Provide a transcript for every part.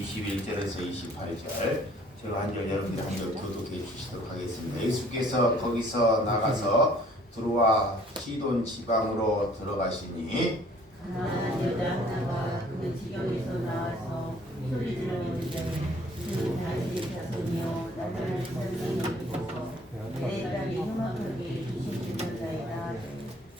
21절에서 28절 제가 한 절 여러분들이 한 절 교독해 주시도록 하겠습니다. 예수께서 거기서 나가서 두로와 시돈 지방으로 들어가시니 가난한 여자 하나가 그 지경에서 나와서 소리 지르는데 그는 다윗의 자손이요 나타날 선생을 믿어서 내 딸이 흉악하게 주시는자이다.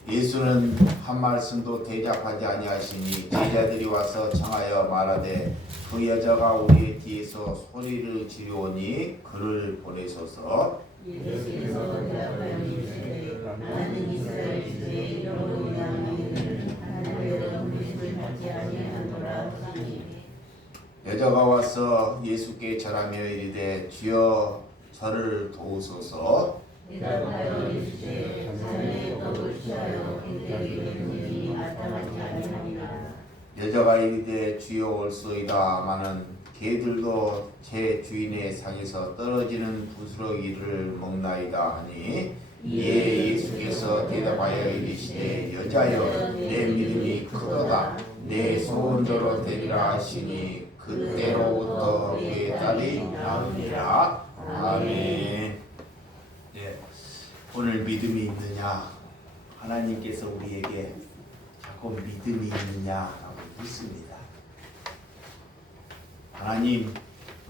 예수는 한 말씀도 대답하지 아니하시니 제자들이 와서 청하여 말하되 그 여자가 우리 뒤에서 소리를 지르오니 그를 보내소서. 예수께서 대답하여 이르시되 나는 이스라엘 주제에 이러므로 인한 너희를 하늘에서 부르심을 받지 아니하노라 하시니 여자가 와서 예수께 절하며 이르되 주여 저를 도우소서. 대답하여 이르시되 삶의 떡을 취하여 그들에게 주니 마땅하지 아니하니라. 여자가 이르되 주여 올소이다마는 개들도 제 주인의 상에서 떨어지는 부스러기를 먹나이다 하니 이에 예수께서 대답하여 이르시되 여자여 내 믿음이 크도다 내 소원대로 되리라 하시니 그때로부터 그의 딸이 나으니라. 아멘. 네, 오늘 믿음이 있느냐? 하나님께서 우리에게 자꾸 믿음이 있느냐라고 묻습니다. 하나님,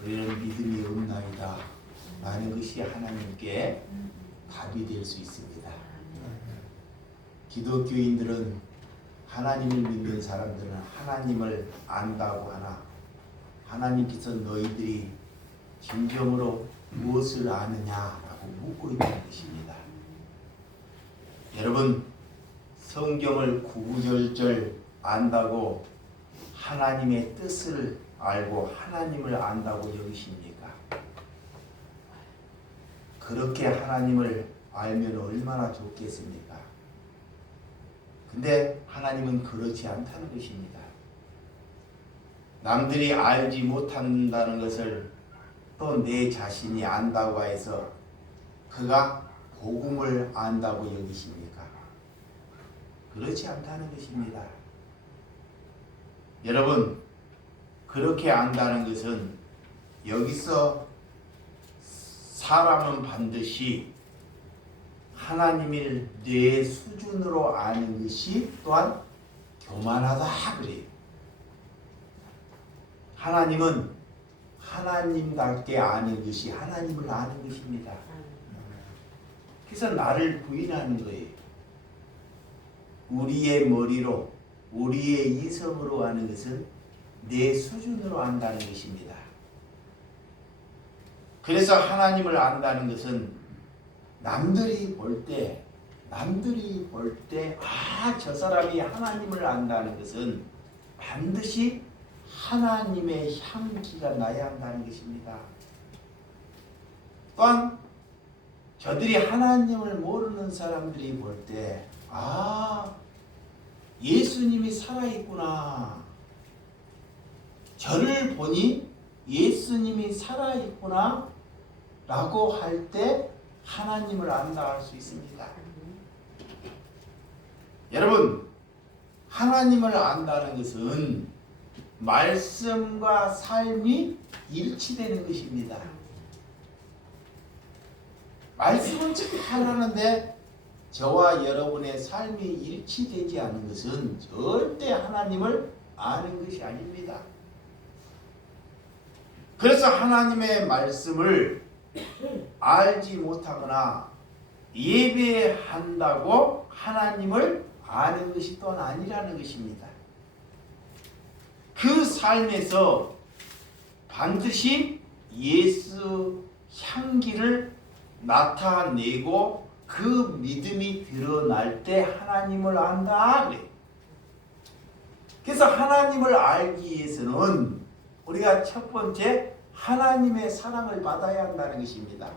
우리는 믿음이 없나이다 라는 것이 하나님께 답이 될 수 있습니다. 기독교인들은 하나님을 믿는 사람들은 하나님을 안다고 하나 하나님께서 너희들이 진정으로 무엇을 아느냐라고 묻고 있는 것입니다. 여러분, 성경을 구구절절 안다고 하나님의 뜻을 알고 하나님을 안다고 여기십니까? 그렇게 하나님을 알면 얼마나 좋겠습니까? 근데 하나님은 그렇지 않다는 것입니다. 남들이 알지 못한다는 것을 또 내 자신이 안다고 해서 그가 복음을 안다고 여기십니까? 그렇지 않다는 것입니다. 여러분, 그렇게 안다는 것은 여기서 사람은 반드시 하나님을 내 수준으로 아는 것이 또한 교만하다 그래요. 하나님은 하나님답게 아는 것이 하나님을 아는 것입니다. 그래서 나를 부인하는 거예요. 우리의 머리로 우리의 이성으로 아는 것은 내 수준으로 안다는 것입니다. 그래서 하나님을 안다는 것은 남들이 볼 때 저 사람이 하나님을 안다는 것은 반드시 하나님의 향기가 나야 한다는 것입니다. 또한 저들이 하나님을 모르는 사람들이 볼 때 예수님이 살아있구나. 저를 보니 예수님이 살아있구나 라고 할 때 하나님을 안다 할 수 있습니다. 여러분, 하나님을 안다는 것은 말씀과 삶이 일치되는 것입니다. 말씀은 잘 하는데 저와 여러분의 삶이 일치되지 않은 것은 절대 하나님을 아는 것이 아닙니다. 그래서 하나님의 말씀을 알지 못하거나 예배한다고 하나님을 아는 것이 또한 아니라는 것입니다. 그 삶에서 반드시 예수 향기를 나타내고 그 믿음이 드러날 때 하나님을 안다 그래. 그래서 하나님을 알기 위해서는 우리가 첫 번째 하나님의 사랑을 받아야 한다는 것입니다.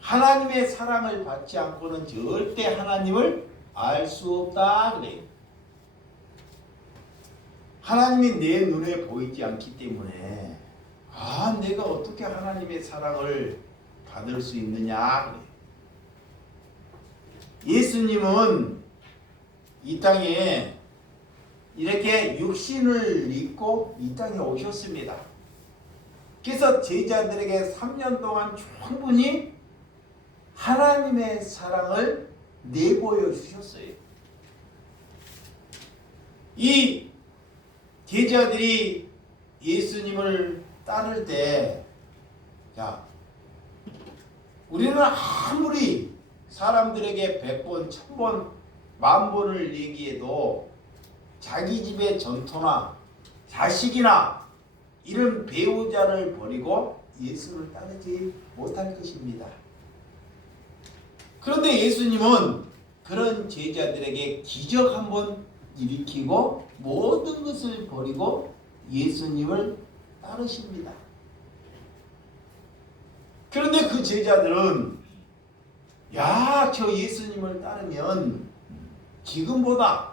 하나님의 사랑을 받지 않고는 절대 하나님을 알 수 없다 그래. 하나님이 내 눈에 보이지 않기 때문에 내가 어떻게 하나님의 사랑을 받을 수 있느냐 그래. 예수님은 이 땅에 이렇게 육신을 입고 이 땅에 오셨습니다. 그래서 제자들에게 3년 동안 충분히 하나님의 사랑을 내보여 주셨어요. 이 제자들이 예수님을 따를 때, 자, 우리는 아무리 사람들에게 100번, 1000번, 10,000번을 얘기해도 자기 집의 전토나 자식이나 이런 배우자를 버리고 예수를 따르지 못할 것입니다. 그런데 예수님은 그런 제자들에게 기적 한번 일으키고 모든 것을 버리고 예수님을 따르십니다. 그런데 그 제자들은 야, 저 예수님을 따르면 지금보다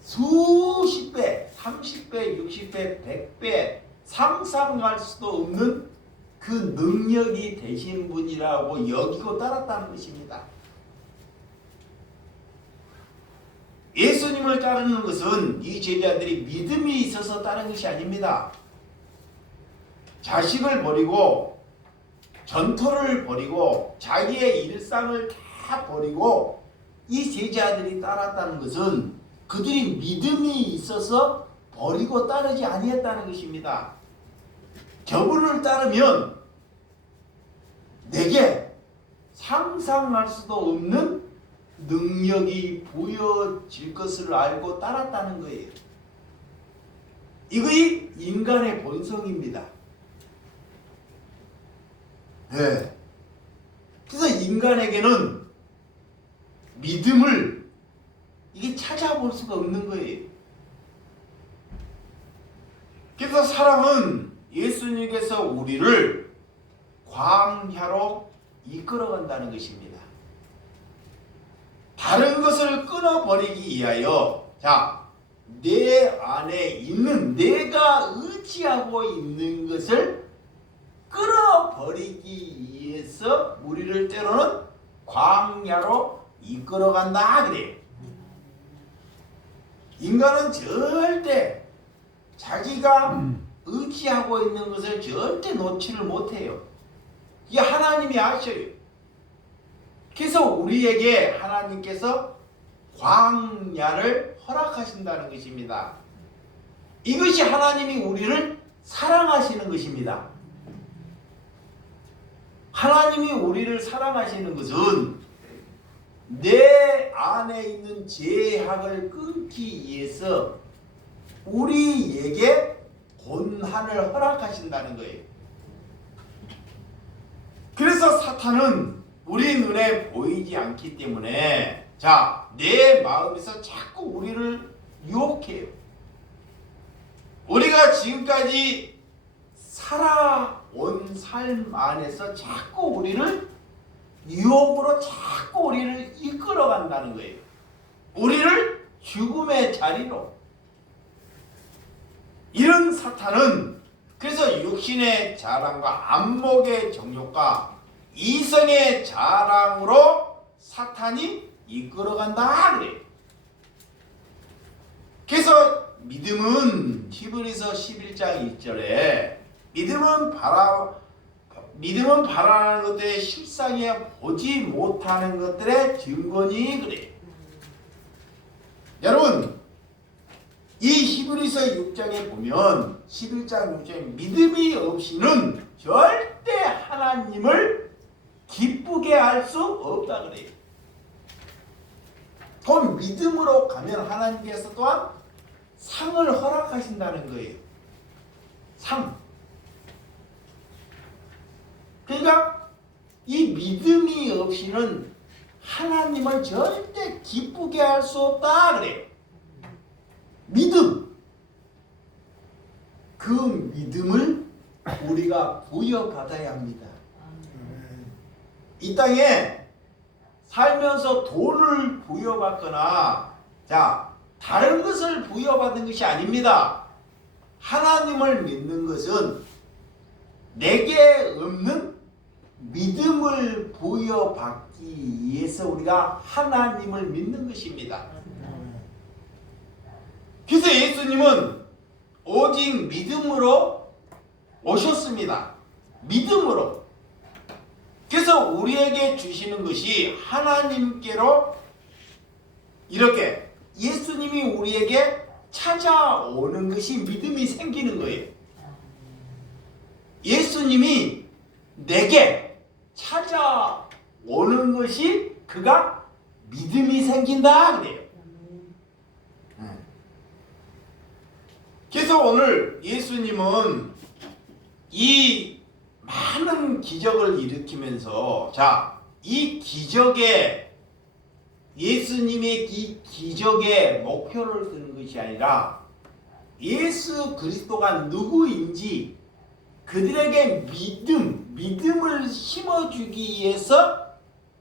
수십 배, 30배, 60배, 100배 상상할 수도 없는 그 능력이 되신 분이라고 여기고 따랐다는 것입니다. 예수님을 따르는 것은 이 제자들이 믿음이 있어서 따른 것이 아닙니다. 자식을 버리고 전토를 버리고 자기의 일상을 다 버리고 이 제자들이 따랐다는 것은 그들이 믿음이 있어서 버리고 따르지 아니했다는 것입니다. 저분을 따르면 내게 상상할 수도 없는 능력이 부여질 것을 알고 따랐다는 거예요. 이것이 인간의 본성입니다. 네. 그래서 인간에게는 믿음을 이게 찾아볼 수가 없는 거예요. 그래서 사랑은 예수님께서 우리를 광야로 이끌어간다는 것입니다. 다른 것을 끊어버리기 위하여, 자, 내 안에 있는 내가 의지하고 있는 것을 끌어버리기 위해서 우리를 때로는 광야로 이끌어간다 그래요. 인간은 절대 자기가 의지하고 있는 것을 절대 놓지를 못해요. 이게 하나님이 아셔요. 그래서 우리에게 하나님께서 광야를 허락하신다는 것입니다. 이것이 하나님이 우리를 사랑하시는 것입니다. 하나님이 우리를 사랑하시는 것은 내 안에 있는 죄악을 끊기 위해서 우리에게 고난을 허락하신다는 거예요. 그래서 사탄은 우리 눈에 보이지 않기 때문에, 자, 내 마음에서 자꾸 우리를 유혹해요. 우리가 지금까지 살아온 삶 안에서 자꾸 우리를 유혹으로 자꾸 우리를 이끌어간다는 거예요. 우리를 죽음의 자리로. 이런 사탄은 그래서 육신의 자랑과 안목의 정욕과 이성의 자랑으로 사탄이 이끌어간다 그래요. 그래서 믿음은 히브리서 11장 1절에 믿음은 바라는 것들의 실상에 보지 못하는 것들의 증거니 그래요. 여러분, 이 히브리서 6장에 보면 11장 6장에 믿음이 없이는 절대 하나님을 기쁘게 할 수 없다 그래요. 더 믿음으로 가면 하나님께서 또한 상을 허락하신다는 거예요. 상. 그러니까 이 믿음이 없이는 하나님을 절대 기쁘게 할 수 없다 그래요. 믿음. 그 믿음을 우리가 부여받아야 합니다. 이 땅에 살면서 돈을 부여받거나, 자, 다른 것을 부여받은 것이 아닙니다. 하나님을 믿는 것은 내게 없는 믿음을 부여받기 위해서 우리가 하나님을 믿는 것입니다. 그래서 예수님은 오직 믿음으로 오셨습니다. 믿음으로. 그래서 우리에게 주시는 것이 하나님께로 이렇게 예수님이 우리에게 찾아오는 것이 믿음이 생기는 거예요. 예수님이 내게 찾아오는 것이 그가 믿음이 생긴다 그래요. 그래서 오늘 예수님은 이 많은 기적을 일으키면서 이 기적에 예수님의 이 기적의 목표를 두는 것이 아니라 예수 그리스도가 누구인지 그들에게 믿음을 심어주기 위해서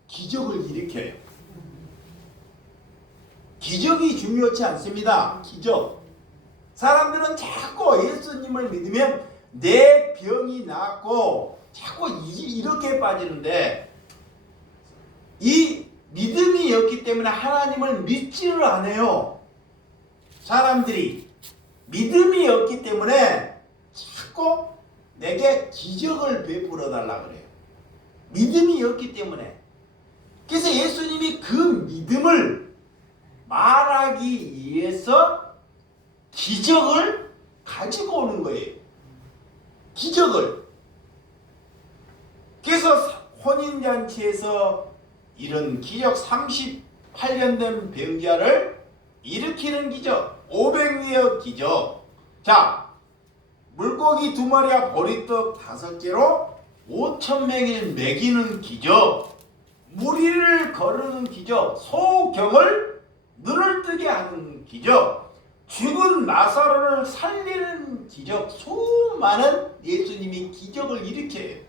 기적을 일으켜요. 기적이 중요치 않습니다. 기적. 사람들은 자꾸 예수님을 믿으면 내 병이 낫고 자꾸 이렇게 빠지는데 이 믿음이 없기 때문에 하나님을 믿지를 않아요. 사람들이 믿음이 없기 때문에 자꾸 내게 기적을 베풀어 달라 그래요. 믿음이 없기 때문에. 그래서 예수님이 그 믿음을 말하기 위해서 기적을 가지고 오는 거예요. 기적을. 그래서 혼인잔치에서 이런 기적 38년 된 병자를 일으키는 기적, 500리어 기적. 물고기 2마리와 보리떡 5개로 5,000명을 먹이는 기적, 무리를 거르는 기적, 소경을 눈을 뜨게 하는 기적, 죽은 나사로를 살리는 기적, 수많은 예수님이 기적을 일으켜요.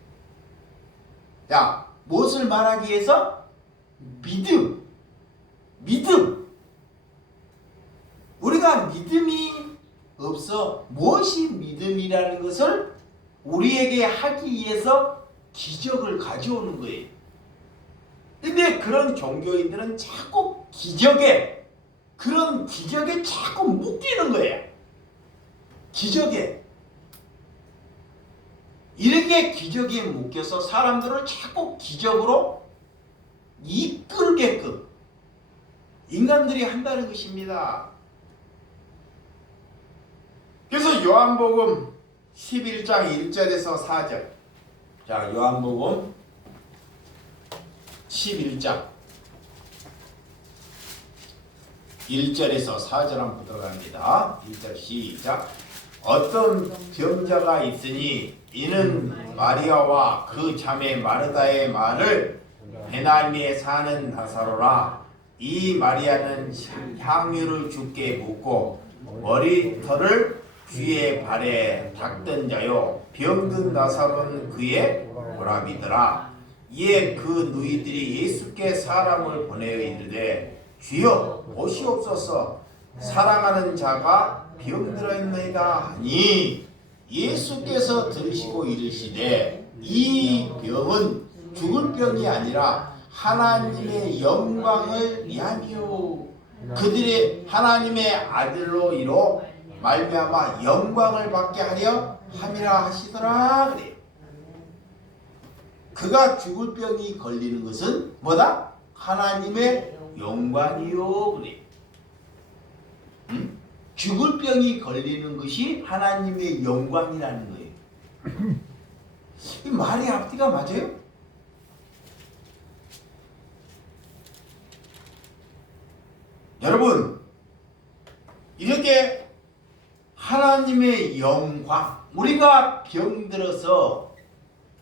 무엇을 말하기 위해서? 믿음. 우리가 믿음이 없어 무엇이 믿음이라는 것을 우리에게 하기 위해서 기적을 가져오는 거예요. 근데 그런 종교인들은 자꾸 그런 기적에 자꾸 묶이는 거예요. 기적에. 이렇게 기적에 묶여서 사람들을 자꾸 기적으로 이끌게끔 인간들이 한다는 것입니다. 그래서 요한복음 11장 1절에서 4절. 요한복음 11장 1절에서 4절 한번 들어갑니다. 1절 시작. 어떤 병자가 있으니 이는 마리아와 그 자매 마르다의 말을 베나니에 사는 나사로라. 이 마리아는 향유를 주께 붓고 머리털을 귀에 발에 닦던 자요, 병든 나사로는 그의 오라비더라. 이에 그 누이들이 예수께 사람을 보내어 이르되 주여 보시옵소서, 사랑하는 자가 병들었나이다 하니 예수께서 들으시고 이르시되 이 병은 죽을 병이 아니라 하나님의 영광을 위함이요, 그들의 하나님의 아들로 이로 말미암아 영광을 받게 하려 함이라 하시더라 그래. 그가 죽을 병이 걸리는 것은 뭐다? 하나님의 영광이요 그래. 죽을 병이 걸리는 것이 하나님의 영광이라는 거예요. 이 말이 앞뒤가 맞아요? 여러분, 이렇게 하나님의 영광, 우리가 병들어서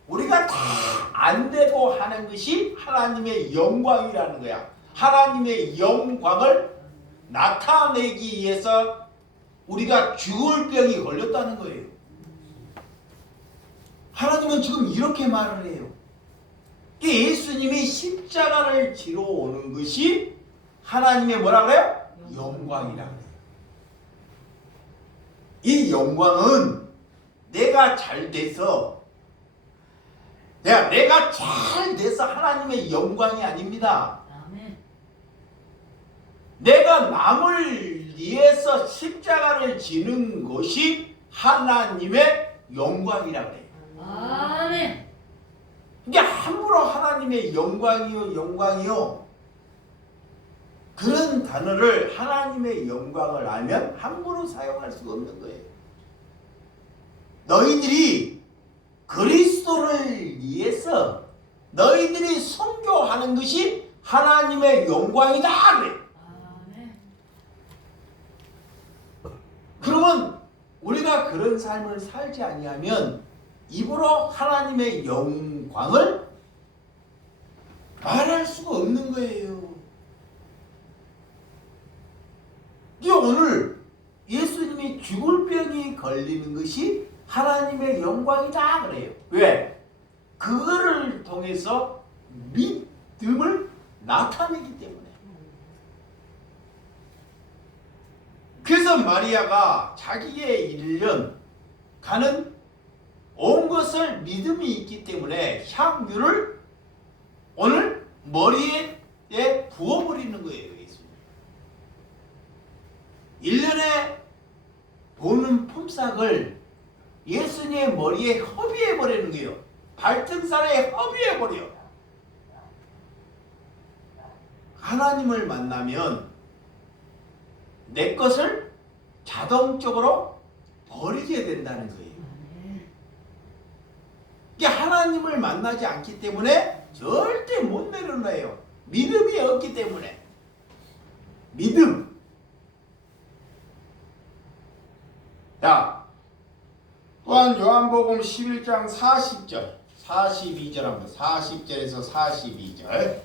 우리가 다 안 되고 하는 것이 하나님의 영광이라는 거야. 하나님의 영광을 나타내기 위해서 우리가 죽을 병이 걸렸다는 거예요. 하나님은 지금 이렇게 말을 해요. 예수님이 십자가를 지러 오는 것이 하나님의 뭐라 그래요? 영광이라 그래요. 이 영광은 내가 잘 돼서 내가 잘 돼서 하나님의 영광이 아닙니다. 내가 남을 위해서 십자가를 지는 것이 하나님의 영광이라고 해요. 아멘. 이게 함부로 하나님의 영광이요 영광이요 그런 단어를 하나님의 영광을 알면 함부로 사용할 수가 없는 거예요. 너희들이 그리스도를 위해서 너희들이 선교하는 것이 하나님의 영광이다 그래요. 그러면 우리가 그런 삶을 살지 아니하면 입으로 하나님의 영광을 말할 수가 없는 거예요. 이 오늘 예수님이 죽을 병이 걸리는 것이 하나님의 영광이다 그래요. 왜? 그거를 통해서 믿음을 나타내기 때문에. 그래서 마리아가 자기의 1년 가는 온 것을 믿음이 있기 때문에 향유를 오늘 머리에 부어버리는 거예요. 예수님. 1년에 보는 품삯을 예수님의 머리에 허비해버리는 거예요. 발등살에 허비해버려. 하나님을 만나면 내 것을 자동적으로 버리게 된다는 거예요. 이게 하나님을 만나지 않기 때문에 절대 못 내려놔요. 믿음이 없기 때문에. 믿음. 자, 또한 요한복음 11장 40절 42절 한번 40절에서 42절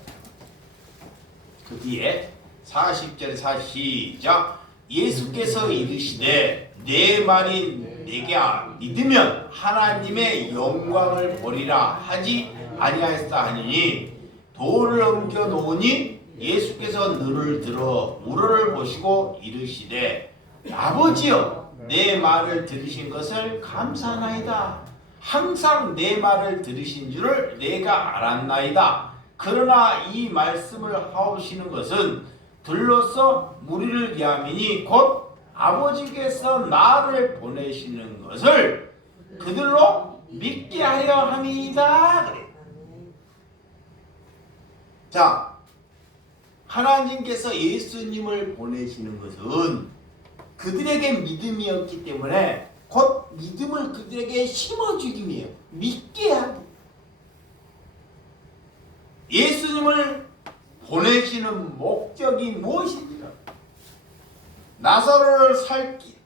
그 뒤에 40절에 시작. 예수께서 이르시되 내 말이 내게 믿으면 하나님의 영광을 보리라 하지 아니하였다 하니니 돌을 옮겨 놓으니 예수께서 눈을 들어 우러를 보시고 이르시되 아버지여 내 말을 들으신 것을 감사하나이다. 항상 내 말을 들으신 줄을 내가 알았나이다. 그러나 이 말씀을 하오시는 것은 들로서 무리를 위함이니 곧 아버지께서 나를 보내시는 것을 그들로 믿게 하려 함이다. 그래. 자, 하나님께서 예수님을 보내시는 것은 그들에게 믿음이 없기 때문에 곧 믿음을 그들에게 심어주기이에요. 믿게 하기. 예수님을 보내시는 목적이 무엇입니까? 나사로를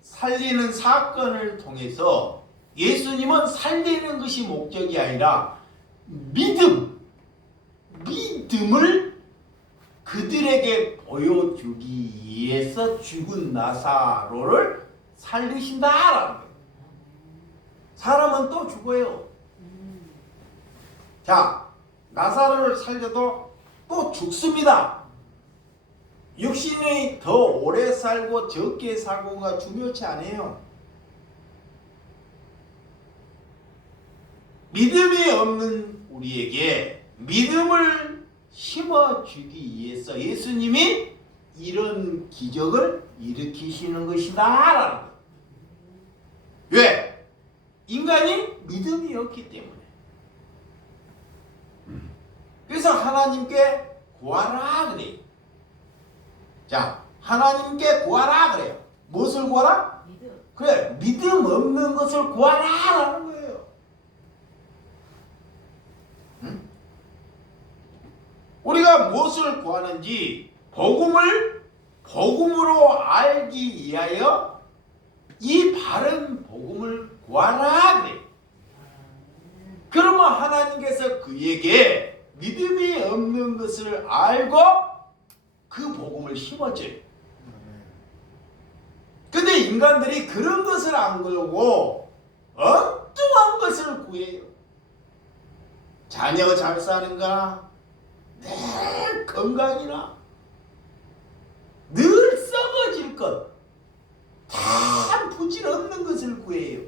살리는 사건을 통해서 예수님은 살리는 것이 목적이 아니라 믿음을 그들에게 보여주기 위해서 죽은 나사로를 살리신다라는 거예요. 사람은 또 죽어요. 자, 나사로를 살려도 또 죽습니다. 육신이 더 오래 살고 적게 살고가 중요치 않아요. 믿음이 없는 우리에게 믿음을 심어주기 위해서 예수님이 이런 기적을 일으키시는 것이다. 왜? 인간이 믿음이 없기 때문에. 그래서 하나님께 구하라 그래요. 자, 하나님께 구하라 그래요. 무엇을 구하라? 믿음. 그래, 믿음 없는 것을 구하라라는 거예요. 응? 우리가 무엇을 구하는지 복음으로 알기 위하여 이 바른 복음을 구하라 그래요. 그러면 하나님께서 그에게 믿음이 없는 것을 알고 그 복음을 심어줘요. 근데 인간들이 그런 것을 안 그러고 엉뚱한 것을 구해요. 자녀 잘 사는가? 늘 건강이나? 늘 썩어질 것? 다 부질없는 것을 구해요.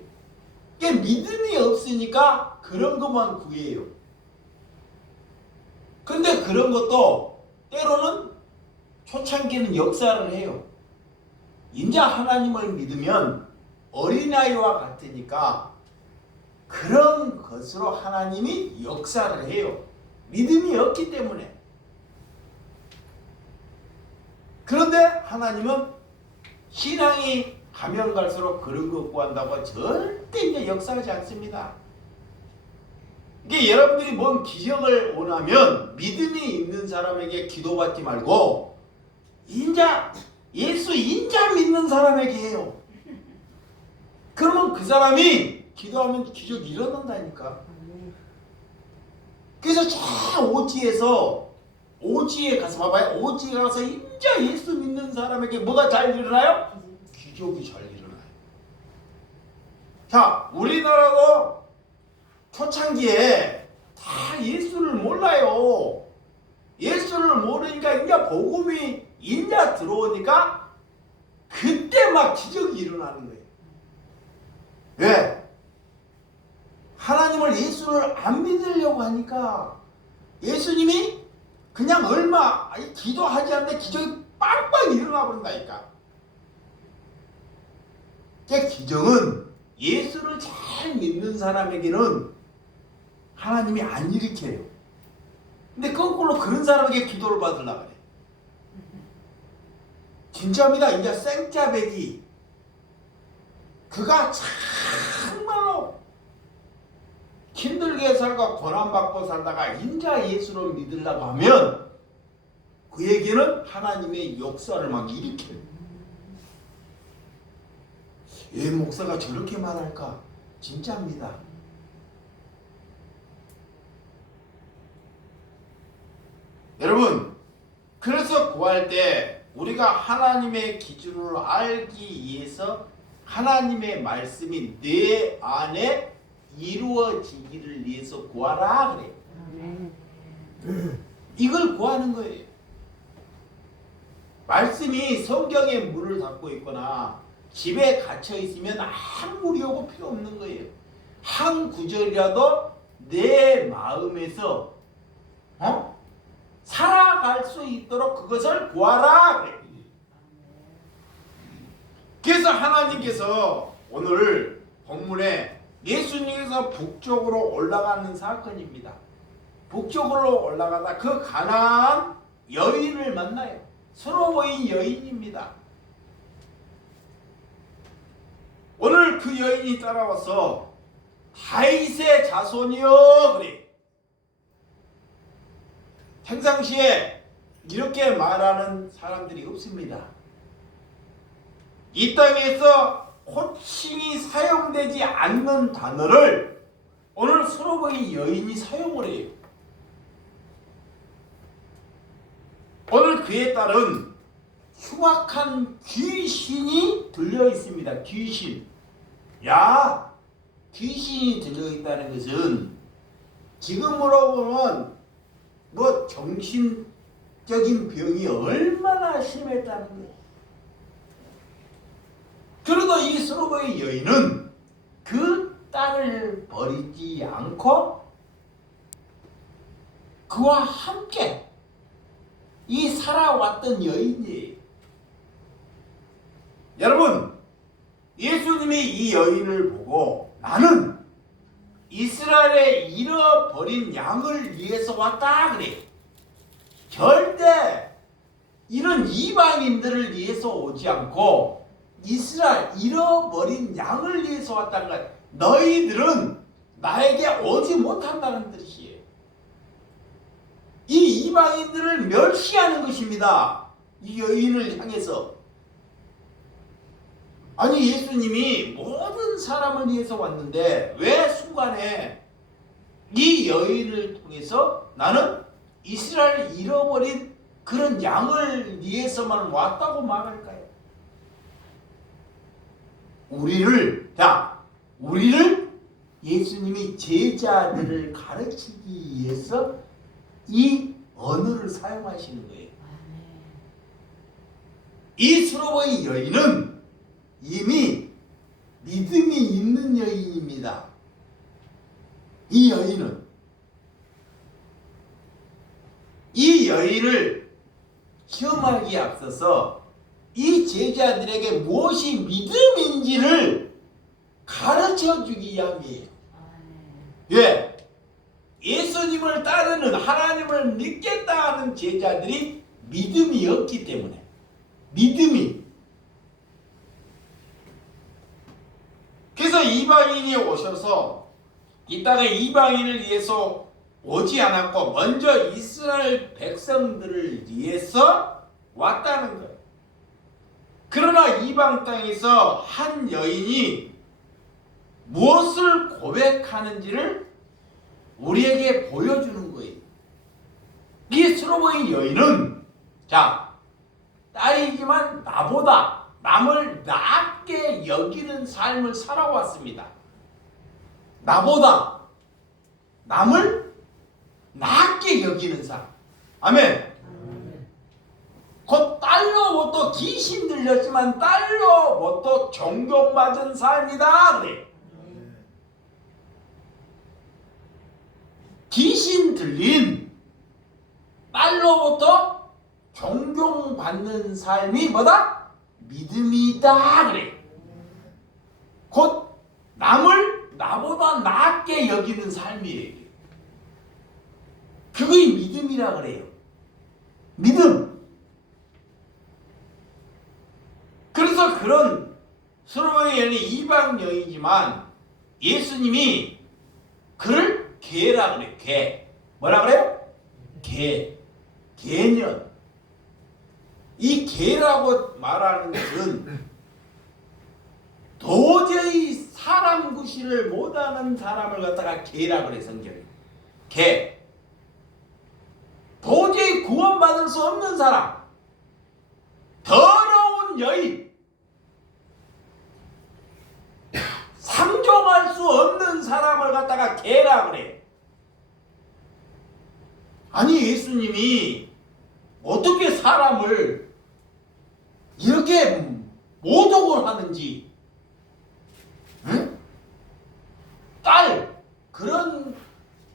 이게 믿음이 없으니까 그런 것만 구해요. 근데 그런 것도 때로는 초창기는 역사를 해요. 이제 하나님을 믿으면 어린아이와 같으니까 그런 것으로 하나님이 역사를 해요. 믿음이 없기 때문에. 그런데 하나님은 신앙이 가면 갈수록 그런 거 구한다고 절대 이제 역사하지 않습니다. 이게 여러분들이 뭔 기적을 원하면 믿음이 있는 사람에게 기도받지 말고 인자 예수 인자 믿는 사람에게 해요. 그러면 그 사람이 기도하면 기적이 일어난다니까. 그래서 저 오지에 가서 봐봐요. 오지에 가서 인자 예수 믿는 사람에게 뭐가 잘 일어나요? 기적이 잘 일어나요. 자, 우리나라도 초창기에 다 예수를 몰라요. 예수를 모르니까 이제 복음이 인자 들어오니까 그때 막 기적이 일어나는 거예요. 왜? 하나님을 예수를 안 믿으려고 하니까 예수님이 그냥 기도하지 않는데 기적이 빵빵 일어나 버린다니까. 기적은 예수를 잘 믿는 사람에게는 하나님이 안 일으켜요. 근데 거꾸로 그런 사람에게 기도를 받으려고 그래. 진짜입니다. 이제 생짜배기 그가 정말로 힘들게 살고 고난받고 살다가 인자 예수를 믿으려고 하면 그에게는 하나님의 역사를 막 일으켜요. 왜 목사가 저렇게 말할까? 진짜입니다. 여러분, 그래서 구할 때 우리가 하나님의 기준을 알기 위해서 하나님의 말씀이 내 안에 이루어지기를 위해서 구하라 그래. 이걸 구하는 거예요. 말씀이 성경에 문을 닫고 있거나 집에 갇혀 있으면 아무리 오고 필요 없는 거예요. 한 구절이라도 내 마음에서 살아갈 수 있도록 그것을 구하라 그래. 그래서 하나님께서 오늘 본문에 예수님께서 북쪽으로 올라가는 사건입니다. 북쪽으로 올라가다 그 가나안 여인을 만나요. 수로보인 여인입니다. 오늘 그 여인이 따라와서 다윗의 자손이여 그래. 평상시에 이렇게 말하는 사람들이 없습니다. 이 땅에서 호칭이 사용되지 않는 단어를 오늘 수로보인 여인이 사용을 해요. 오늘 그에 따른 흉악한 귀신이 들려 있습니다. 귀신. 귀신이 들려 있다는 것은 지금으로 보면 정신적인 병이 얼마나 심했다는 거예요. 그래도 이 수로보의 여인은 그 딸을 버리지 않고 그와 함께 이 살아왔던 여인이에요. 여러분, 예수님이 이 여인을 보고 나는 이스라엘에 잃어버린 양을 위해서 왔다 그래. 절대 이런 이방인들을 위해서 오지 않고 이스라엘 잃어버린 양을 위해서 왔다는 거야. 너희들은 나에게 오지 못한다는 뜻이에요. 이 이방인들을 멸시하는 것입니다. 이 여인을 향해서. 아니 예수님이 모든 사람을 위해서 왔는데 왜 순간에 이 여인을 통해서 나는 이스라엘 잃어버린 그런 양을 위해서만 왔다고 말할까요? 우리를 예수님이 제자들을 가르치기 위해서 이 언어를 사용하시는 거예요. 이 수로보의 여인은 이미 믿음이 있는 여인입니다. 이 여인을 시험하기에 앞서서 이 제자들에게 무엇이 믿음인지를 가르쳐 주기 위함이에요. 예. 예수님을 따르는, 하나님을 믿겠다 하는 제자들이 믿음이 없기 때문에. 믿음이. 그래서 이방인이 오셔서 이 땅에 이방인을 위해서 오지 않았고 먼저 이스라엘 백성들을 위해서 왔다는 거예요. 그러나 이방 땅에서 한 여인이 무엇을 고백하는지를 우리에게 보여주는 거예요. 이 수로보인 여인은 딸이지만 나보다 남을 낮게 여기는 삶을 살아왔습니다. 나보다 남을 낮게 여기는 삶. 아멘. 곧 딸로부터 귀신 들렸지만 딸로부터 존경받은 삶이다. 그래. 귀신 들린 딸로부터 존경받는 삶이 뭐다? 믿음이다. 그래. 곧 남을 나보다 낮게 여기는 삶이에요. 그게 믿음이라 그래요. 믿음. 그래서 그런 수로보의 여인이 이방 여인이지만 예수님이 그를 개라 그래. 개. 뭐라 그래요? 개. 개년. 이 개라고 말하는 것은 도저히 사람 구실을 못하는 사람을 갖다가 개라 그래. 성경이. 개. 도저히 구원받을 수 없는 사람. 더러운 여인. 상종할 수 없는 사람을 갖다가 개라 그래. 아니 예수님이 어떻게 사람을 이렇게 모독을 하는지. 응? 딸, 그런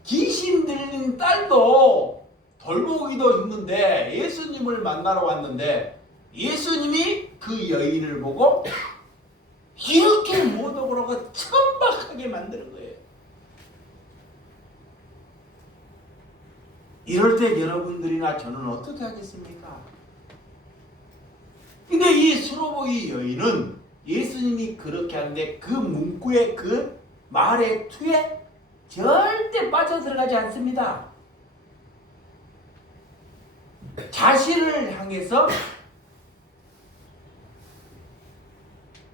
귀신 들린 딸도 돌보기도 힘든데 예수님을 만나러 왔는데 예수님이 그 여인을 보고 이렇게 모독을 하고 천박하게 만드는 거예요. 이럴 때 여러분들이나 저는 어떻게 하겠습니까? 근데 이 수로보이 여인은 예수님이 그렇게 하는데 그 문구의 그 말의 투에 절대 빠져들어가지 않습니다. 자신을 향해서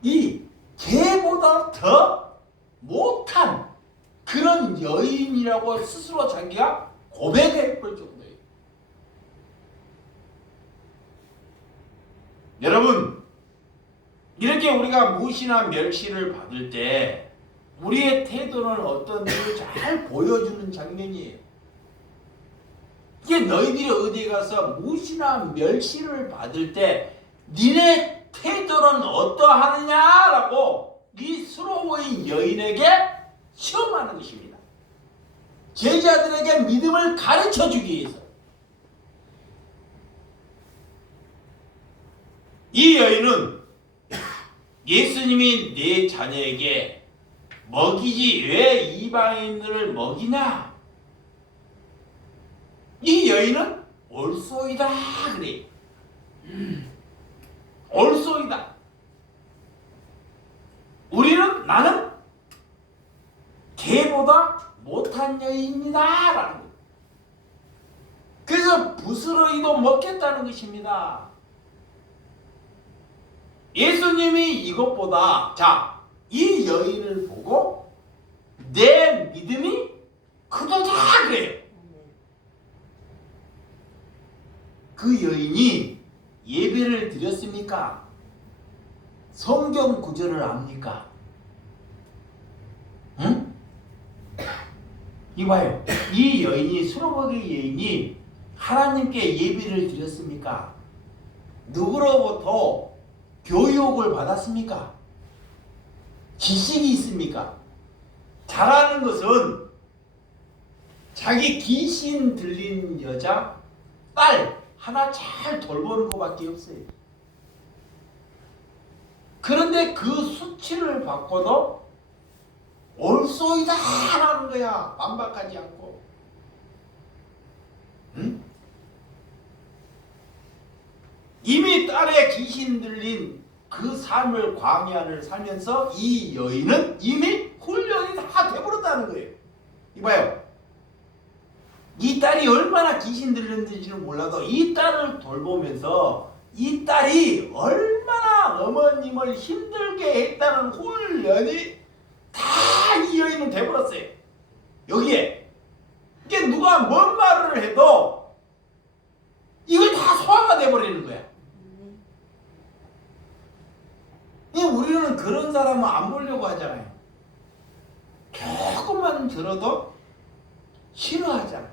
이 개보다 더 못한 그런 여인이라고 스스로 자기가 고백해 볼 정도예요. 여러분, 이렇게 우리가 무시나 멸시를 받을 때 우리의 태도는 어떤지를 잘 보여주는 장면이에요. 이게 너희들이 어디에 가서 무시나 멸시를 받을 때 니네 태도는 어떠하느냐라고 이 수로보인 여인에게 시험하는 것입니다. 제자들에게 믿음을 가르쳐 주기 위해서. 이 여인은 예수님이 내 자녀에게 먹이지 왜 이방인들을 먹이냐? 이 여인은 옳소이다 그래. 옳소이다. 나는 개보다 못한 여인이다 라는 거예요. 그래서 부스러기도 먹겠다는 것입니다. 예수님이 이것보다 이 여인을 보고 내 믿음이 크도다 그래요. 그 여인이 예배를 드렸습니까? 성경 구절을 압니까? 응? 이봐요. 이 여인이 수로보기 여인이 하나님께 예배를 드렸습니까? 누구로부터 교육을 받았습니까? 지식이 있습니까? 잘하는 것은 자기 귀신 들린 여자 딸 하나 잘 돌보는 것밖에 없어요. 그런데 그 수치를 받고도 옳소이다 라는 거야. 반박하지 않고. 응? 이미 딸의 귀신 들린 그 삶을 광야를 살면서 이 여인은 이미 훈련이 다 돼버렸다는 거예요. 이봐요. 이 딸이 얼마나 귀신 들렸는지는 몰라도 이 딸을 돌보면서 이 딸이 얼마나 어머님을 힘들게 했다는 훈련이 다 이 여인은 돼버렸어요. 여기에 이게 누가 뭔 말을 해도 이걸 다 소화가 돼버리는 거야. 우리는 그런 사람은 안 보려고 하잖아요. 조금만 들어도 싫어하잖아.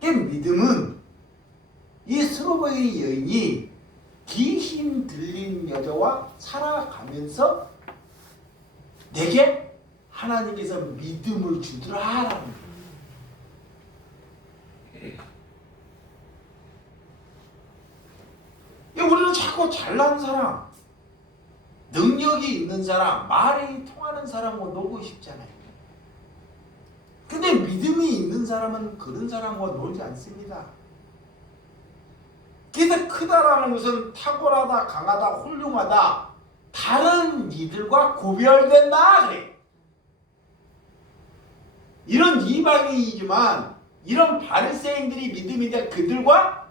믿음은 이 스로베이 여인이 귀신 들린 여자와 살아가면서 내게 하나님께서 믿음을 주더라라는 거예요. 우리는 자꾸 잘난 사람, 능력이 있는 사람, 말이 통하는 사람과 놀고 싶잖아요. 근데 믿음이 있는 사람은 그런 사람과 놀지 않습니다. 그래서 크다라는 것은 탁월하다, 강하다, 훌륭하다, 다른 이들과 구별된다 그래. 이런 이방인이지만 이런 바리새인들이 믿음이 돼 그들과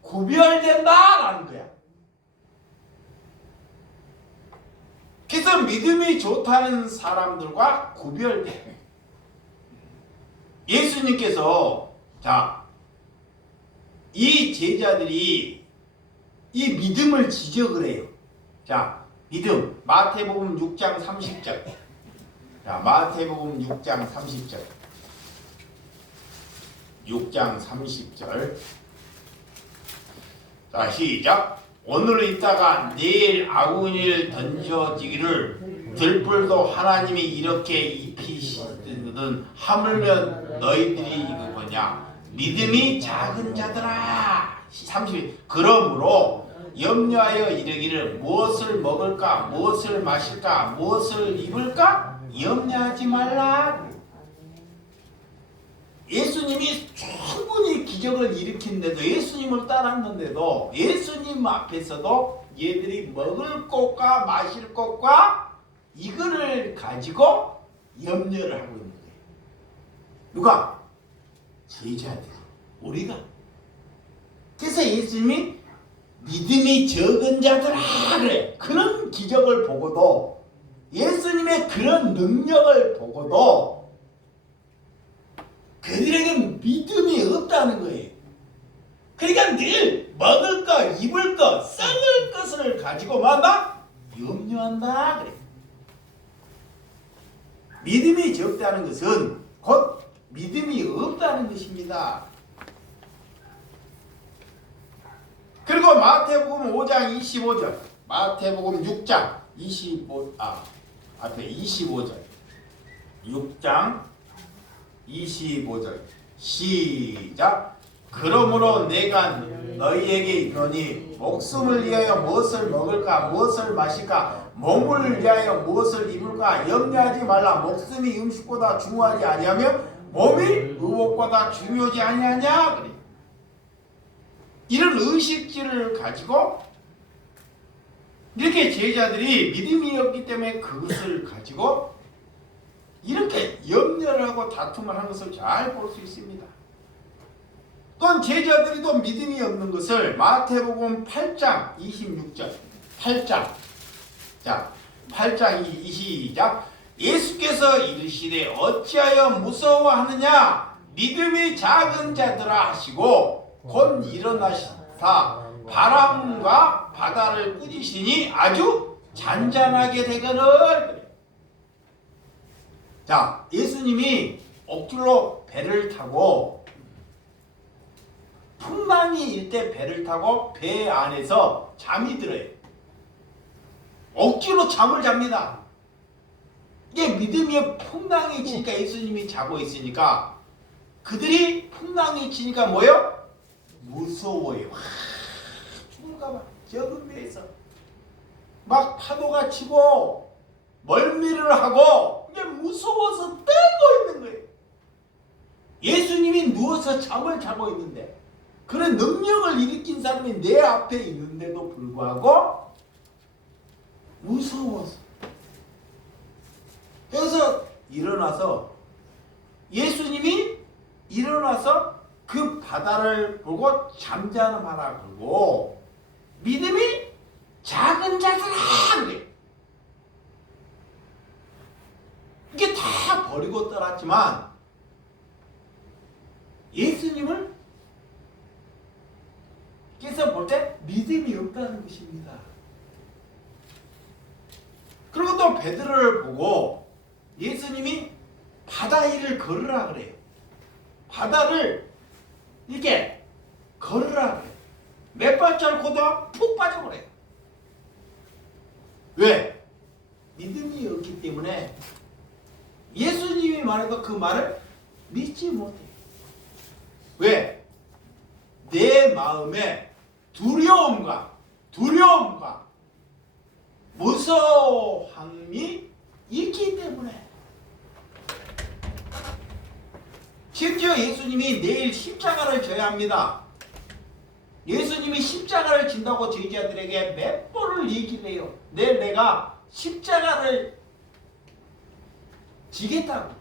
구별된다라는 거야. 그래서 믿음이 좋다는 사람들과 구별돼. 예수님께서 이 제자들이 이 믿음을 지적을 해요. 믿음 마태복음 6장 30절. 마태복음 6장 30절. 6장 30절. 시작. 오늘 있다가 내일 아구니를 던져지기를 들불도 하나님이 이렇게 입히시든 하물며 너희들이 이거 뭐냐 믿음이 작은 자들아. 30. 그러므로 염려하여 이르기를 무엇을 먹을까 무엇을 마실까 무엇을 입을까 염려하지 말라. 예수님이 충분히 기적을 일으키는데도 예수님을 따랐는데도 예수님 앞에서도 얘들이 먹을 것과 마실 것과 이거를 가지고 염려를 하고 있는 거예요. 누가? 제자들, 우리가. 그래서 예수님이 믿음이 적은 자들아 그래. 그런 기적을 보고도 예수님의 그런 능력을 보고도 그들에게는 믿음이 없다는 거예요. 그러니까 늘 먹을 것, 입을 것, 썩을 것을 가지고 만다 염려한다 그래. 믿음이 적다는 것은 곧 믿음이 없다는 것입니다. 그리고 마태복음 5장 25절, 마태복음 6장 25절, 6장 25절 시작. 그러므로 내가 너희에게 이르노니 목숨을 위하여 무엇을 먹을까 무엇을 마실까 몸을 위하여 무엇을 입을까 염려하지 말라. 목숨이 음식보다 중요하지 아니하며 몸이 의복보다 중요하지 아니하냐. 그래. 이런 의식지를 가지고 이렇게 제자들이 믿음이 없기 때문에 그것을 가지고 이렇게 염려를 하고 다툼을 하는 것을 잘 볼 수 있습니다. 또한 제자들이 또 믿음이 없는 것을 마태복음 8장 26절 8장 8장 시작. 예수께서 이르시되 어찌하여 무서워하느냐 믿음이 작은 자들아 하시고 곧 일어나시사 바람과 바다를 꾸짖으시니 아주 잔잔하게 되거늘. 예수님이 억지로 배를 타고 풍랑이 일 때 배를 타고 배 안에서 잠이 들어요. 억지로 잠을 잡니다. 이게 믿음이 풍랑이 치니까 예수님이 자고 있으니까 그들이 풍랑이 치니까 뭐예요? 무서워요. 죽을까봐 적은 배에서 막 파도가 치고 멀미를 하고 이제 무서워서 떨고 있는 거예요. 예수님이 누워서 잠을 자고 있는데 그런 능력을 일으킨 사람이 내 앞에 있는데도 불구하고 무서워서. 그래서 일어나서 예수님이 일어나서 그 바다를 보고 잠자는 바라 그러고 믿음이 작은 자들아 그래. 이게 다 버리고 떠났지만 예수님을 께서 볼 때 믿음이 없다는 것입니다. 그리고 또 베드로를 보고 예수님이 바다 위를 걸으라 그래요. 바다를 이렇게 걸으라 그래요. 몇 발자국 걷다가 푹 빠져버려요. 왜? 믿음이 없기 때문에 예수님이 말해도 그 말을 믿지 못해요. 왜? 내 마음에 두려움과 무서움이 있기 때문에. 심지어 예수님이 내일 십자가를 져야 합니다. 예수님이 십자가를 진다고 제자들에게 몇 번을 얘기를 해요. 내일 내가 십자가를 지겠다고.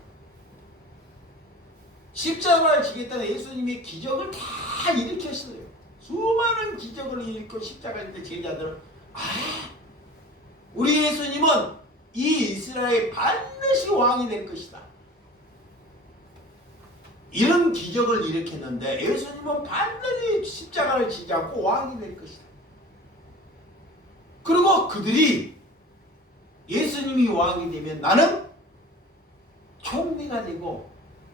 십자가를 지겠다는 예수님이 기적을 다 일으켰어요. 수많은 기적을 일으켜 십자가를 때 제자들은 우리 예수님은 이 이스라엘 반드시 왕이 될 것이다. 이런 기적을 일으켰는데 예수님은 반드시 십자가를 지지 않고 왕이 될 것이다. 그리고 그들이 예수님이 왕이 되면 나는 총리가 되고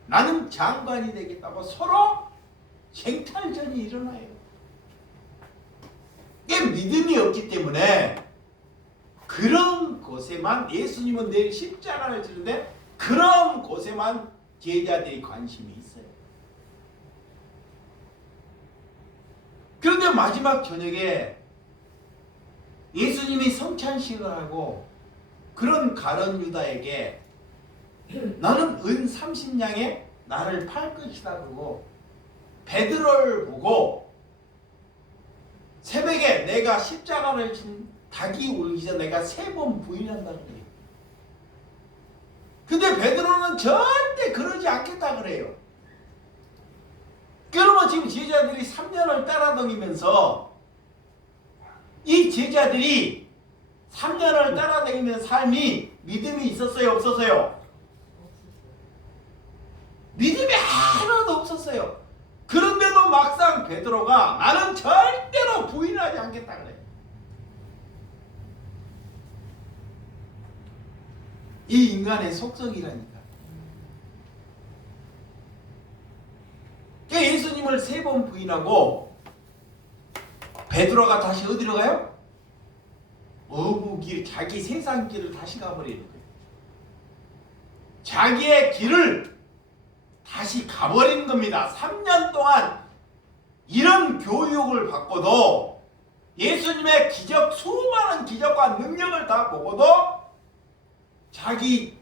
나는 장관이 되겠다고 서로 쟁탈전이 일어나요. 이게 믿음이 없기 때문에 그런 곳에만 예수님은 내일 십자가를 지는데 그런 곳에만 제자들이 관심이 있어요. 그런데 마지막 저녁에 예수님이 성찬식을 하고 그런 가룟 유다에게 나는 은 30냥에 나를 팔 것이다 그러고 베드로를 보고 새벽에 내가 십자가를 진 닭이 울기 전에 내가 3번 부인한다 그래요. 근데 베드로는 절대 그러지 않겠다 그래요. 그러면 지금 제자들이 3년을 따라다니면서 이 제자들이 3년을 따라다니면서 삶이 믿음이 있었어요? 없었어요? 믿음이 하나도 없었어요. 그런데도 막상 베드로가 나는 절대로 부인하지 않겠다 그래. 이 인간의 속성이라니까. 예수님을 3번 부인하고 베드로가 다시 어디로 가요? 어부길, 자기 세상 길을 다시 가버리는 거예요. 자기의 길을 다시 가버린 겁니다. 3년 동안 이런 교육을 받고도 예수님의 기적, 수많은 기적과 능력을 다 보고도 자기가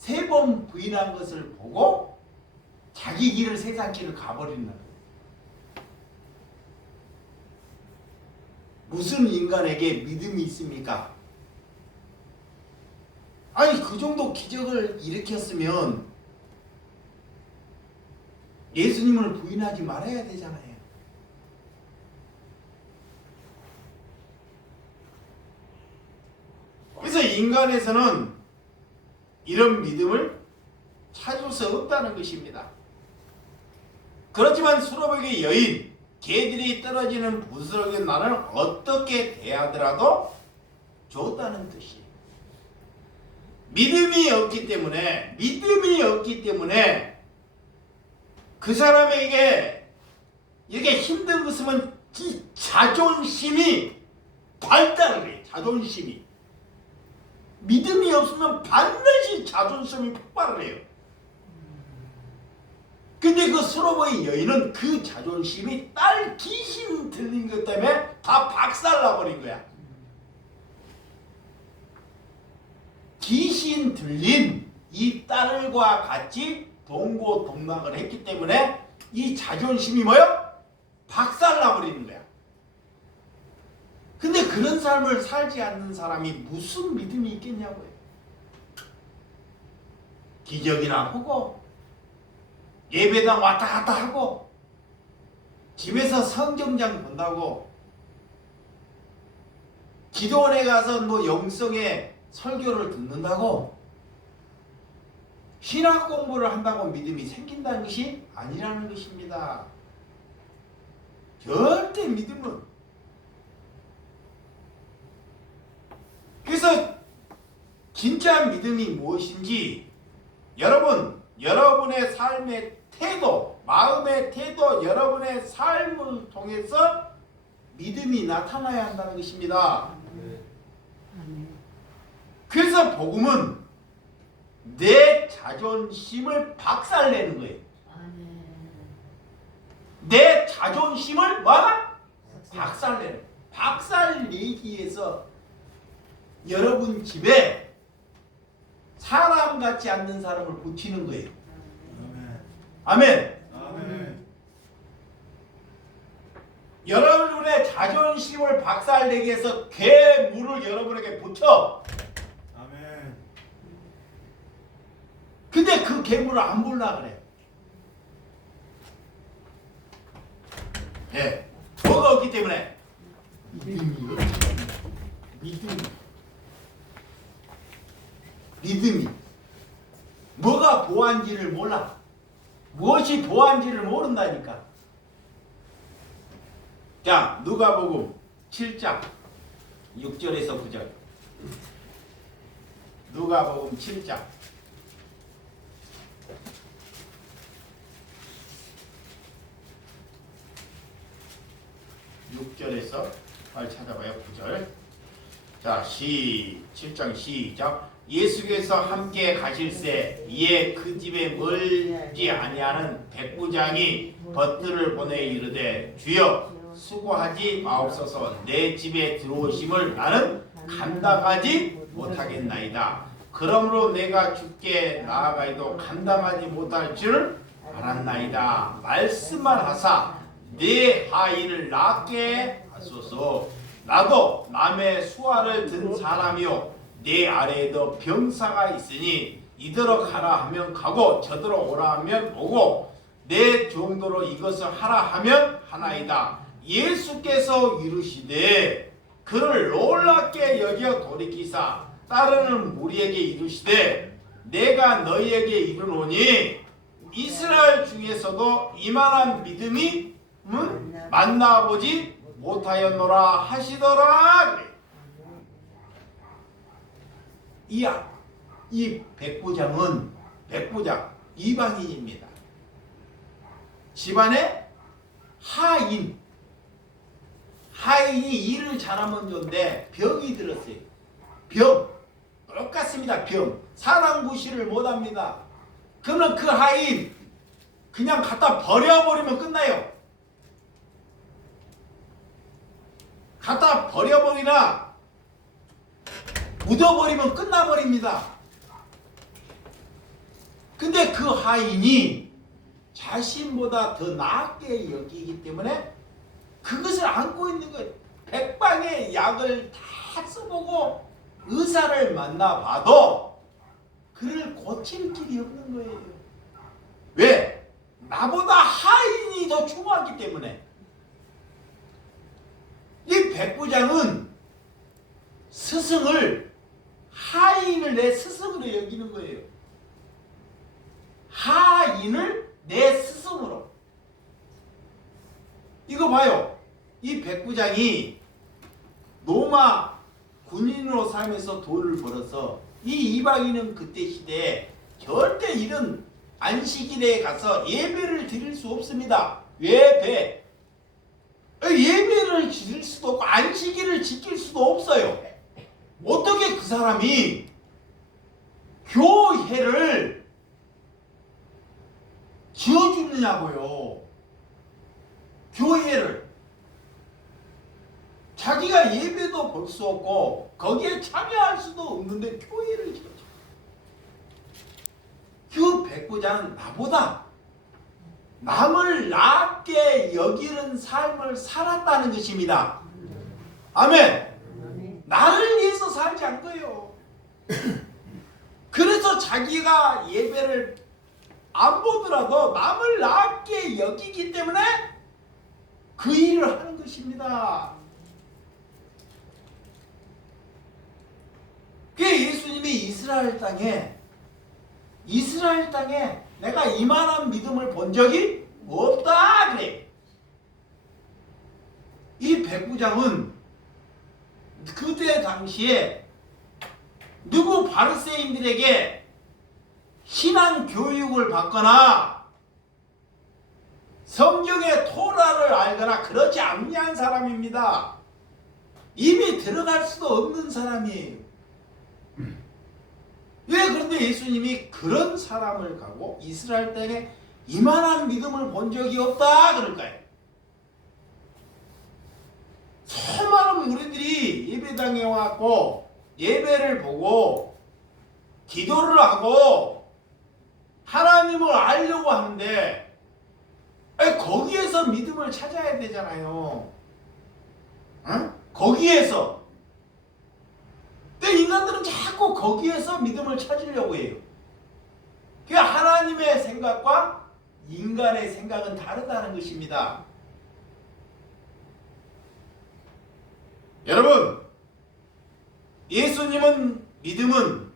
3번 부인한 것을 보고 자기 길을 세상 길을 가버리는 거예요. 무슨 인간에게 믿음이 있습니까? 아니 그 정도 기적을 일으켰으면 예수님을 부인하지 말아야 되잖아요. 그래서 인간에서는 이런 믿음을 찾을 수 없다는 것입니다. 그렇지만 수로백의 여인, 개들이 떨어지는 부스러기 나를 어떻게 대하더라도 좋다는 뜻이에요. 믿음이 없기 때문에 그 사람에게 이렇게 힘든 것은 자존심이 발달을 해요. 자존심이. 믿음이 없으면 반드시 자존심이 폭발을 해요. 근데 그 수로보인 여인은 그 자존심이 딸 귀신 들린 것 때문에 다 박살나버린 거야. 귀신 들린 이 딸과 같이 동고동락을 했기 때문에 이 자존심이 뭐요? 박살나버리는 거야. 근데 그런 삶을 살지 않는 사람이 무슨 믿음이 있겠냐고요. 기적이나 보고 예배당 왔다 갔다 하고 집에서 성경장 본다고 기도원에 가서 뭐 영성의 설교를 듣는다고 신학 공부를 한다고 믿음이 생긴다는 것이 아니라는 것입니다. 절대 믿음은. 그래서 진짜 믿음이 무엇인지 여러분의 삶의 태도, 마음의 태도, 여러분의 삶을 통해서 믿음이 나타나야 한다는 것입니다. 그래서 복음은 내 자존심을 박살내는 거예요. 내 자존심을 뭐하나? 박살내는 거예요. 박살내기 위해서 여러분 집에 사람 같지 않는 사람을 붙이는 거예요. 아멘. 아멘. 여러분의 자존심을 박살내기 위해서 괴물을 여러분에게 붙여. 아멘. 근데 그 괴물을 안 보려고 그래. 예. 뭐가 없기 때문에? 믿음이 없잖아. 믿음이. 뭐가 보안지를 몰라. 무엇이 보안지를 모른다니까. 자, 누가복음 7장 6절에서 9절. 누가복음 7장 6절에서 빨리 찾아봐요. 9절. 자, 7장 시작. 예수께서 함께 가실새 이에 그 집에 멀지 아니하는 백부장이 벗들을 보내 이르되 주여 수고하지 마옵소서. 내 집에 들어오심을 나는 감당하지 못하겠나이다. 그러므로 내가 주께 나아가이도 감당하지 못할 줄 알았나이다. 말씀만 하사 내 하인을 낫게 하소서. 나도 남의 수하를 든 사람이요 내 아래에도 병사가 있으니 이더러 가라 하면 가고 저더러 오라 하면 오고 내 정도로 이것을 하라 하면 하나이다. 예수께서 이르시되 그를 놀랍게 여겨 돌이키사 따르는 무리에게 이르시되 내가 너희에게 이르노니 이스라엘 중에서도 이만한 믿음이 만나보지 못하였노라 하시더라. 그래. 이 백부장 이방인입니다. 집안의 하인이 일을 잘하면 좋은데 병이 들었어요. 병 똑같습니다. 병 사람 구실을 못합니다. 그러면 그 하인 그냥 갖다 버려버리면 끝나요. 갖다 버려버리나 묻어버리면 끝나버립니다. 근데 그 하인이 자신보다 더 낫게 여기기 때문에 그것을 안고 있는 거예요. 백방의 약을 다 써보고 의사를 만나봐도 그를 고칠 길이 없는 거예요. 왜? 나보다 하인이 더 중요하기 때문에. 이 백부장은 하인을 내 스승으로 여기는 거예요. 하인을 내 스승으로. 이거 봐요. 이 백부장이 로마 군인으로 살면서 돈을 벌어서 이 이방인은 그때 시대에 절대 이런 안식일에 가서 예배를 드릴 수 없습니다. 예배를 드릴 수도 없고 안식일을 지킬 수도 없어요. 어떻게 그 사람이 교회를 지어주는 있느냐고요. 교회를. 자기가 예배도 볼 수 없고 거기에 참여할 수도 없는데 교회를 지어줘. 그 백부장은 나보다 남을 낮게 여기는 삶을 살았다는 것입니다. 아멘. 나를 위해서 살지 않은 거예요. 그래서 자기가 예배를 안 보더라도 남을 낮게 여기기 때문에 그 일을 하는 것입니다. 그게 예수님이 이스라엘 땅에 내가 이만한 믿음을 본 적이 없다 그래. 이 백부장은 그때 당시에 누구 바리새인들에게 신앙 교육을 받거나 성경의 토라를 알거나 그렇지 않는 사람입니다. 이미 들어갈 수도 없는 사람이에요. 왜 그런데 예수님이 그런 사람을 가고 이스라엘 땅에 이만한 믿음을 본 적이 없다 그럴까요? 수많은 무리들이 예배당에 와서 예배를 보고 기도를 하고 하나님을 알려고 하는데 거기에서 믿음을 찾아야 되잖아요. 응? 거기에서. 근데 인간들은 자꾸 거기에서 믿음을 찾으려고 해요. 그러니까 하나님의 생각과 인간의 생각은 다르다는 것입니다. 여러분, 예수님은 믿음은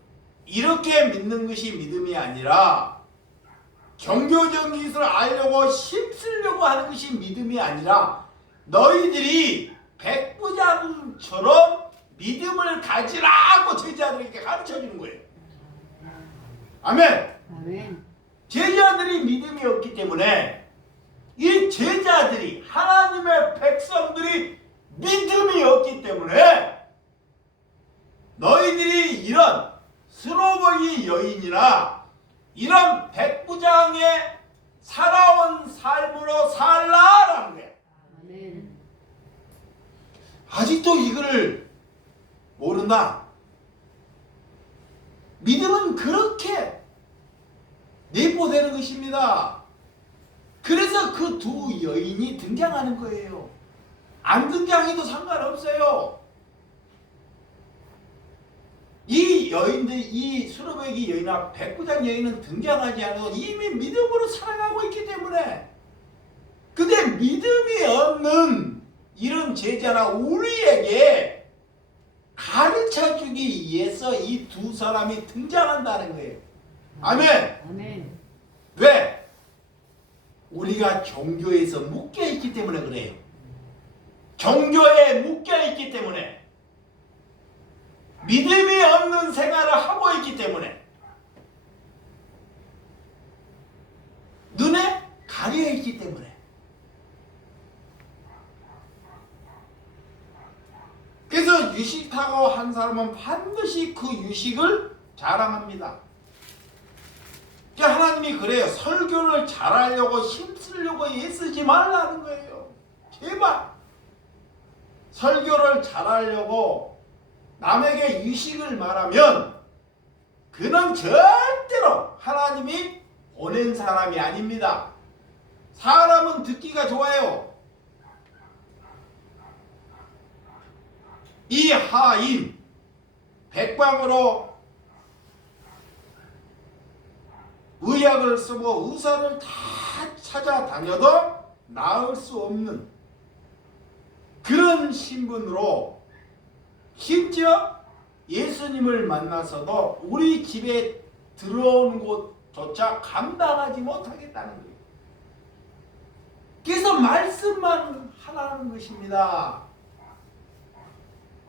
이렇게 믿는 것이 믿음이 아니라 종교적인 것을 알려고 힘쓰려고 하는 것이 믿음이 아니라 너희들이 백부장처럼 믿음을 가지라고 제자들에게 가르쳐주는 거예요. 아멘. 아멘. 제자들이 믿음이 없기 때문에 이 제자들이 하나님의 백성들이 믿음이 없기 때문에 너희들이 이런 스노보기 여인이나 이런 백부장의 살아온 삶으로 살라라는 거예요. 아멘. 아직도 이거를 모른다. 믿음은 그렇게 내포되는 것입니다. 그래서 그 두 여인이 등장하는 거예요. 안 등장해도 상관없어요. 이 여인들, 이 수르베기 여인이나 백부장 여인은 등장하지 않아도 이미 믿음으로 살아가고 있기 때문에. 근데 믿음이 없는 이런 제자나 우리에게 가르쳐주기 위해서 이 두 사람이 등장한다는 거예요. 아멘. 아멘. 왜? 우리가 종교에서 묶여있기 때문에 그래요. 종교에 묶여있기 때문에, 믿음이 없는 생활을 하고 있기 때문에, 눈에 가려있기 때문에. 그래서 유식하고 한 사람은 반드시 그 유식을 자랑합니다. 하나님이 그래요. 설교를 잘하려고 힘쓰려고 애쓰지 말라는 거예요. 제발. 설교를 잘하려고 남에게 유식을 말하면 그는 절대로 하나님이 보낸 사람이 아닙니다. 사람은 듣기가 좋아요. 이 하인 백방으로 의약을 쓰고 의사를 다 찾아다녀도 나을 수 없는 그런 신분으로 심지어 예수님을 만나서도 우리 집에 들어오는 곳조차 감당하지 못하겠다는 거예요. 그래서 말씀만 하라는 것입니다.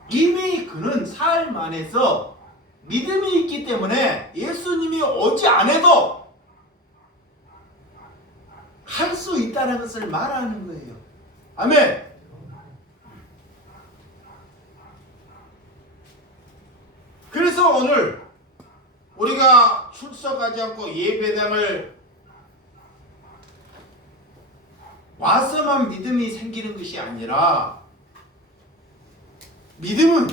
이미 그는 삶 안에서 믿음이 있기 때문에 예수님이 오지 않아도 할 수 있다는 것을 말하는 거예요. 아멘. 그래서 오늘 우리가 출석하지 않고 예배당을 와서만 믿음이 생기는 것이 아니라 믿음은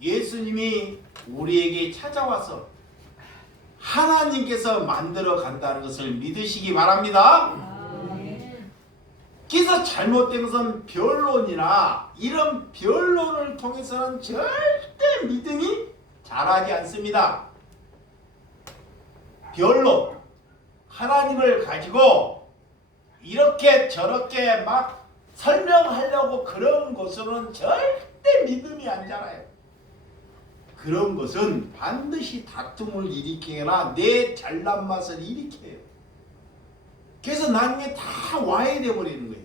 예수님이 우리에게 찾아와서 하나님께서 만들어 간다는 것을 믿으시기 바랍니다. 그래서 잘못된 것은 변론이나 이런 변론을 통해서는 절대 믿음이 자라지 않습니다. 변론, 하나님을 가지고 이렇게 저렇게 막 설명하려고 그런 것으로는 절대 믿음이 안 자라요. 그런 것은 반드시 다툼을 일으키거나 내 잘난 맛을 일으켜요. 그래서 나중에 다 와해돼 버리는 거예요.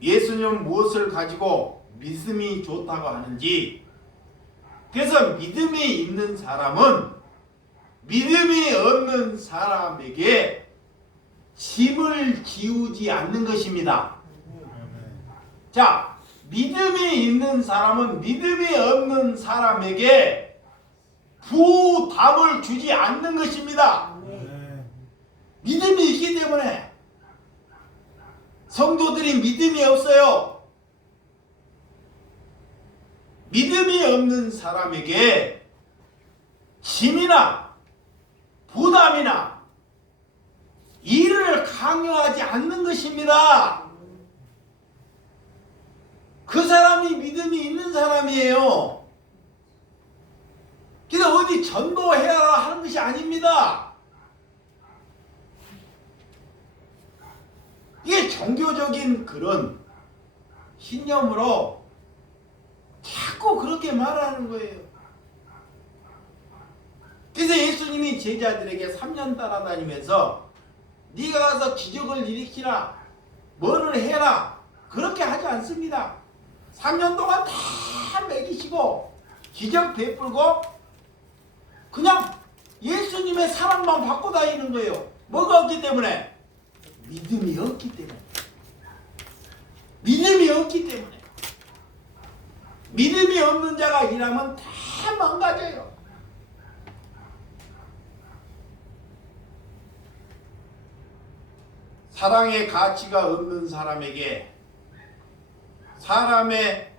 예수님은 무엇을 가지고 믿음이 좋다고 하는지, 그래서 믿음이 있는 사람은 믿음이 없는 사람에게 짐을 지우지 않는 것입니다. 자, 믿음이 있는 사람은 믿음이 없는 사람에게 부담을 주지 않는 것입니다. 믿음이 있기 때문에. 성도들이 믿음이 없어요. 믿음이 없는 사람에게 짐이나 부담이나 일을 강요하지 않는 것입니다. 그 사람이 믿음이 있는 사람이에요. 그래서 어디 전도해야 하는 것이 아닙니다. 이게 종교적인 그런 신념으로 자꾸 그렇게 말하는 거예요. 그래서 예수님이 제자들에게 3년 따라다니면서 네가 가서 기적을 일으키라, 뭐를 해라, 그렇게 하지 않습니다. 3년 동안 다 먹이시고 기적 베풀고 그냥 예수님의 사랑만 받고 다니는 거예요. 뭐가 없기 때문에? 믿음이 없기 때문에. 믿음이 없기 때문에. 믿음이 없는 자가 일하면 다 망가져요. 사랑의 가치가 없는 사람에게 사람의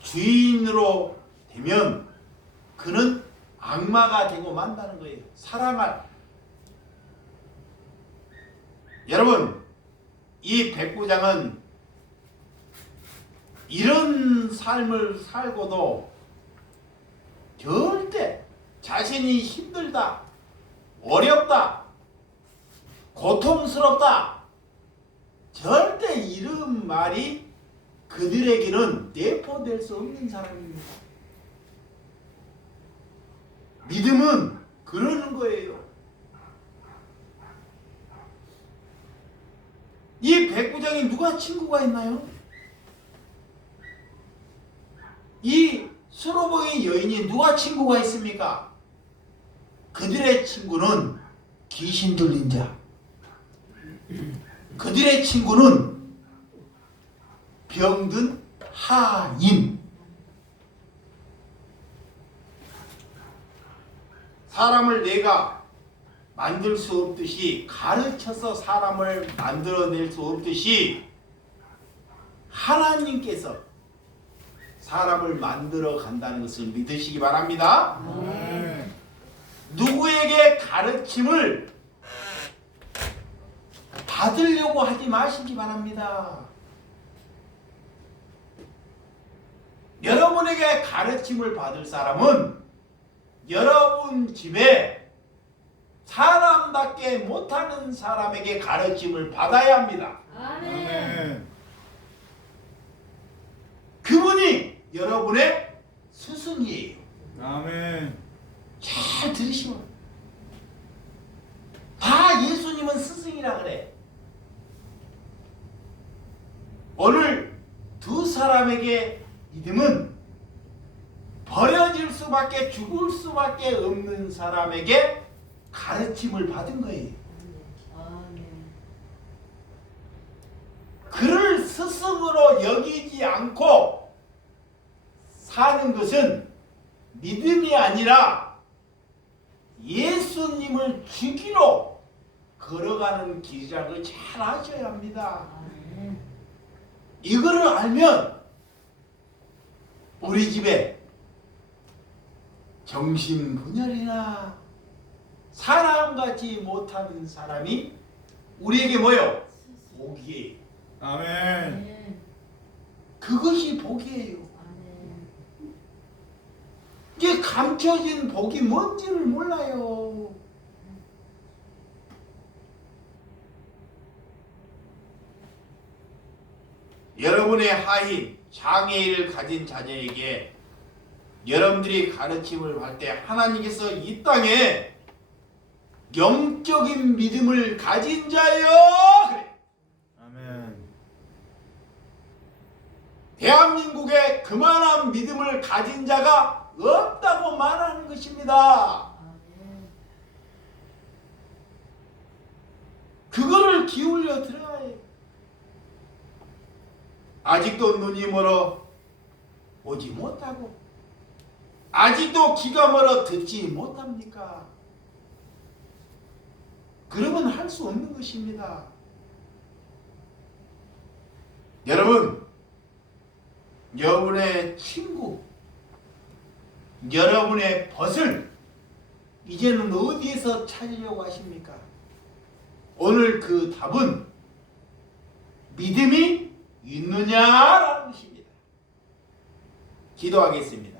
주인으로 되면 그는 악마가 되고 만다는 거예요. 사랑할. 여러분, 이 백부장은 이런 삶을 살고도 절대 자신이 힘들다, 어렵다, 고통스럽다, 절대 이런 말이 그들에게는 내포될 수 없는 사람입니다. 믿음은 그러는 거예요. 이 백부장이 누가 친구가 있나요? 이 수로보의 여인이 누가 친구가 있습니까? 그들의 친구는 귀신 들린 자. 그들의 친구는 병든 하인. 사람을 내가 만들 수 없듯이, 가르쳐서 사람을 만들어낼 수 없듯이 하나님께서 사람을 만들어 간다는 것을 믿으시기 바랍니다. 누구에게 가르침을 받으려고 하지 마시기 바랍니다. 여러분에게 가르침을 받을 사람은 여러분 집에 사람답게 못하는 사람에게 가르침을 받아야 합니다. 아멘. 그분이 여러분의 스승이에요. 아멘. 잘 들으시면 다 예수님은 스승이라 그래. 오늘 두 사람에게 믿음은 버려질 수밖에, 죽을 수밖에 없는 사람에게 가르침을 받은 거예요. 그를 스승으로 여기지 않고 사는 것은 믿음이 아니라 예수님을 죽이러 걸어가는 길이라는 걸 잘 아셔야 합니다. 아멘. 이거를 알면 우리 집에 정신분열이나 사람 같지 못하는 사람이 우리에게 뭐요? 복이에요. 아멘. 아멘. 그것이 복이에요. 아멘. 이게 감춰진 복이 뭔지를 몰라요. 여러분의 하인, 장애를 가진 자녀에게 여러분들이 가르침을 할 때 하나님께서 이 땅에 영적인 믿음을 가진 자요. 그래. 아멘. 대한민국에 그만한 믿음을 가진 자가 없다고 말하는 것입니다. 아멘. 그거를 기울여 들어야 해요. 아직도 눈이 멀어 보지 못하고 아직도 귀가 멀어 듣지 못합니까? 그러면 할 수 없는 것입니다. 여러분, 여러분의 친구, 여러분의 벗을 이제는 어디에서 찾으려고 하십니까? 오늘 그 답은 믿음이 있느냐라는 것입니다. 기도하겠습니다.